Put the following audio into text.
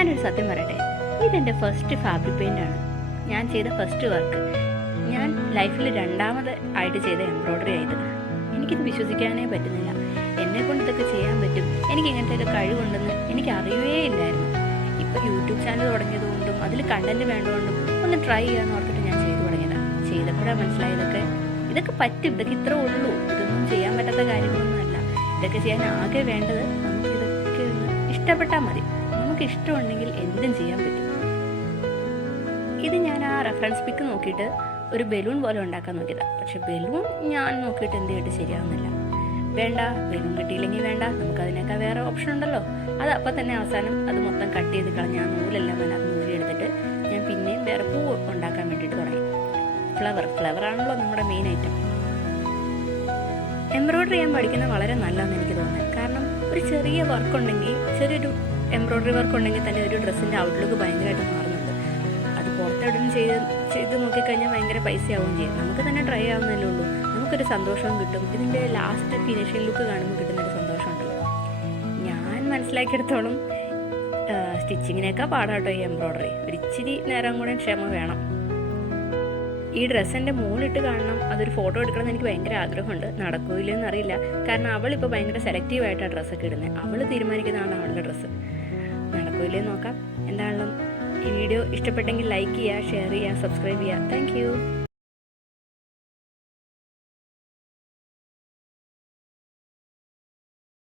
ഞാനൊരു സത്യം പറയട്ടെ, ഇതെൻ്റെ ഫസ്റ്റ് ഫാബ്രിക് പെയിൻ്റാണ്. ഞാൻ ചെയ്ത ഫസ്റ്റ് വർക്ക്. ഞാൻ ലൈഫിൽ രണ്ടാമത് ആയിട്ട് ചെയ്ത എംബ്രോയ്ഡറി ആയത്. എനിക്കിത് വിശ്വസിക്കാനേ പറ്റുന്നില്ല. എന്നെക്കൊണ്ട് ഇതൊക്കെ ചെയ്യാൻ പറ്റും, എനിക്ക് ഇങ്ങനത്തെയൊക്കെ കഴിവുണ്ടെന്ന് എനിക്ക് അറിയുകയേ ഇല്ലായിരുന്നു. ഇപ്പോൾ യൂട്യൂബ് ചാനൽ തുടങ്ങിയതുകൊണ്ടും അതിൽ കണ്ടൻറ്റ് വേണ്ടതുകൊണ്ടും ഒന്ന് ട്രൈ ചെയ്യാമെന്ന് ഓർത്തിട്ട് ഞാൻ ചെയ്തു തുടങ്ങിയതാണ്. ചെയ്തപ്പോഴാണ് മനസ്സിലായതൊക്കെ ഇതൊക്കെ പറ്റും, ഇതൊക്കെ ഇത്രേ ഉള്ളൂ, ഇതൊന്നും ചെയ്യാൻ പറ്റാത്ത കാര്യങ്ങളൊന്നുമല്ല. ഇതൊക്കെ ചെയ്യാൻ ആകെ വേണ്ടത് നമുക്ക് ഇതൊക്കെ ഒന്ന് ഇഷ്ടപ്പെട്ടാൽ മതി. നമുക്ക് ഇഷ്ടമുണ്ടെങ്കിൽ എന്തും ചെയ്യാൻ പറ്റും. ഇത് ഞാൻ ആ റെഫറൻസ് പിക്ക് നോക്കിയിട്ട് ഒരു ബലൂൺ പോലെ ഉണ്ടാക്കാൻ നോക്കിയതാണ്. പക്ഷെ ബലൂൺ ഞാൻ നോക്കിയിട്ട് എന്ത് ചെയ്തിട്ട് ശരിയാവുന്നില്ല. വേണ്ട, ബലൂൺ കിട്ടിയില്ലെങ്കിൽ വേണ്ട, നമുക്കതിനൊക്കെ വേറെ ഓപ്ഷൻ ഉണ്ടല്ലോ. അത് അപ്പം തന്നെ അവസാനം അത് മൊത്തം കട്ട് ചെയ്ത് കളഞ്ഞ് ആ നൂലെല്ലാം അതിനകത്ത് നൂലെടുത്തിട്ട് ഞാൻ പിന്നെയും വേറെ പൂ ഉണ്ടാക്കാൻ വേണ്ടിയിട്ട് തുടങ്ങി. ഫ്ലവറാണല്ലോ നമ്മുടെ മെയിൻ ഐറ്റം. എംബ്രോയ്ഡറി ചെയ്യാൻ പഠിക്കുന്നത് വളരെ നല്ലതെന്ന് എനിക്ക് തോന്നുന്നത്. കാരണം ഒരു ചെറിയ വർക്ക് ഉണ്ടെങ്കിൽ, ചെറിയൊരു എംബ്രോയ്ഡറി വർക്ക് ഉണ്ടെങ്കിൽ തന്നെ ഒരു ഡ്രസ്സിൻ്റെ ഔട്ട്ലുക്ക് ഭയങ്കരമായിട്ട് മാറുന്നുണ്ട്. അത് പുറത്തെവിടെയും ചെയ്ത് നോക്കിക്കഴിഞ്ഞാൽ ഭയങ്കര പൈസയാവുകയും ചെയ്യും. നമുക്ക് തന്നെ ട്രൈ ആവുന്നതല്ലേ ഉള്ളൂ. നമുക്കൊരു സന്തോഷവും കിട്ടും. ഇതിൻ്റെ ലാസ്റ്റ് ഫിനിഷിംഗ് ലുക്ക് കാണുമ്പോൾ കിട്ടുന്നൊരു സന്തോഷമുണ്ടല്ലോ. ഞാൻ മനസ്സിലാക്കിയെടുത്തോളം സ്റ്റിച്ചിങ്ങിനേക്കാൾ പാടാട്ടോ ഈ എംബ്രോയ്ഡറി. ഒരിച്ചിരി നേരം കൂടെ ക്ഷമ വേണം. ഈ ഡ്രസ്സ് എൻ്റെ മോളിട്ട് കാണണം, അതൊരു ഫോട്ടോ എടുക്കണമെന്ന് എനിക്ക് ഭയങ്കര ആഗ്രഹമുണ്ട്. നടക്കൂലെന്ന് അറിയില്ല. കാരണം അവളിപ്പോൾ ഭയങ്കര സെലക്റ്റീവായിട്ടാണ് ഡ്രസ്സൊക്കെ ഇടുന്നത്. അവൾ തീരുമാനിക്കുന്നതാണ് അവളുടെ ഡ്രസ്സ്. നടക്കൂലെന്ന് നോക്കാം. എന്താണെങ്കിലും ഈ വീഡിയോ ഇഷ്ടപ്പെട്ടെങ്കിൽ ലൈക്ക് ചെയ്യുക, ഷെയർ ചെയ്യുക, സബ്സ്ക്രൈബ് ചെയ്യുക. താങ്ക്